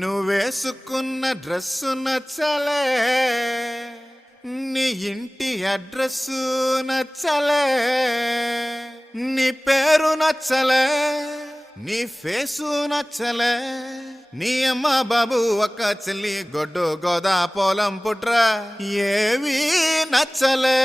నువ్వేసుకున్న dress నచ్చలే, నీ ఇంటి అడ్రస్సు నచ్చలే, నీ పేరు నచ్చలే, నీ ఫేసు నచ్చలే, నీ అమ్మ బాబు ఒక్క చెల్లి గొడ్డు గోదా పొలం పుట్ర ఏవి నచ్చలే.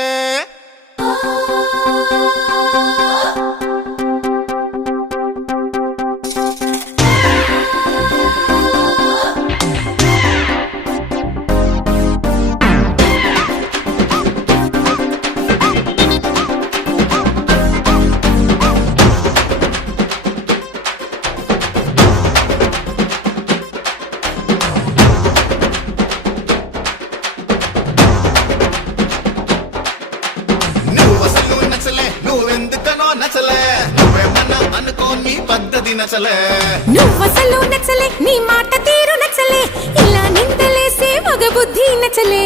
నువ్వసలు నచ్చలే, నీ మాట తీరు నచ్చలే, ఇలా నిందలేసే మగ బుద్ధి నచ్చలే.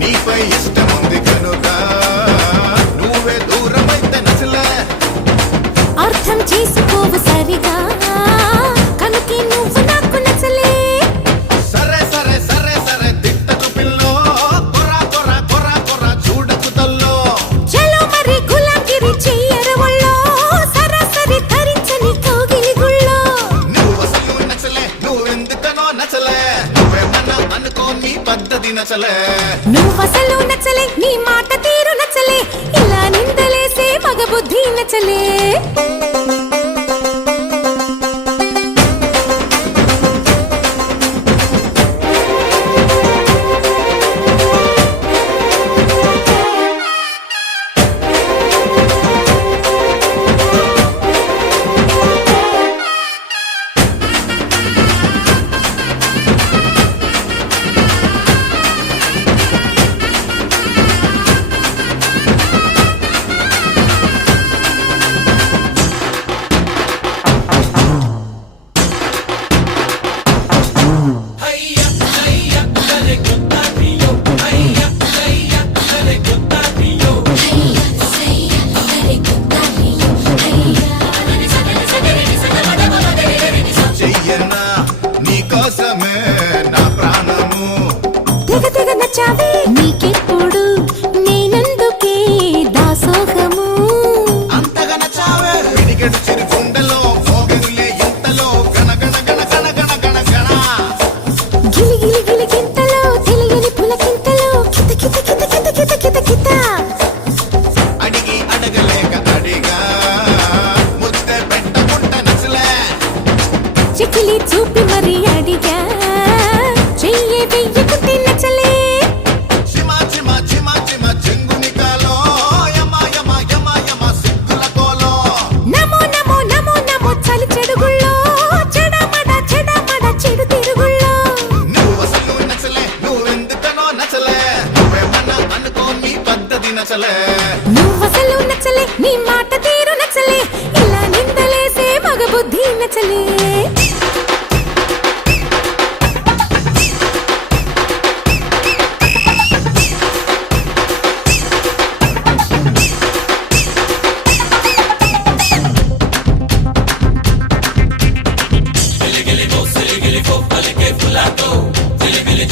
నీపై ఇష్టముంది కనుక నువ్వే దూరమైతే నచ్చలే. అర్థం చేసుకోవు సరిగా కనుకే నువ్వు నాకు నచ్చలే. సరే సరే సరే సరే తిట్టకు పిల్లో, కొరా కొరా కొరా కొరా చూడకు తల్లో. చలో మరి గులాగిరి చెయ్యర ఒళ్ళో, సరాసరి ధరించని కోగిలి గుళ్ళో. నువ్వసలు నచ్చలే, నువ్వెందుకనో నచ్చలే, నువ్వేమన్నా అనుకో నీ పద్ధతి నచ్చలే. నువ్వసలు నచ్చలే, నీ మాట తీరు నచ్చలే, ఇలా నిందలేసే మగ బుద్ధి నచ్చలే. చెయ్యనా నీకోసమే నా ప్రాణము, తెగ తెగ నచ్చావే నీకెప్పుడు, నేనందుకే దాసోహము. అంతగా నచ్చావే పిడికెడు చిరుకుండలో మోగెనులే ఇంతలో గణ గణ గణ గణ గణ గణ గణ. గిలి గిలి గిలి గింతలో తెలియని పులకింతలో కిత కిత కిత కిత కిత కిత కిత. అడిగి అడగలేక అడిగా ముద్ద పెట్టకుంట నచ్చలే. చికిలి చూపి మరి అడిగా చెయ్యి వెయ్యకుంటే నచ్చలే. చిమా చిమా చిమా చిమా చెంగుని కాలో యమ యమ యమ యమ సిగ్గుల కోలో. నమో నమో నమో నమో చలి చెడుగుళ్ళో, చెడమడ చెడమడ చెడు తిరుగుళ్ళో. నువ్వసలు నచ్చలే, నువ్వెందుకనో నచ్చలే, నువ్వేమన్నా అనుకో నీ పద్ధతి నచ్చలే. నువ్వసలు నచ్చలే, నీ మాట తీరు నచ్చలే, ఇలా నిందలేసే మగ బుద్ధి నచ్చలే. Gili gili bo, gili gili bo, pale que fulato, gili gili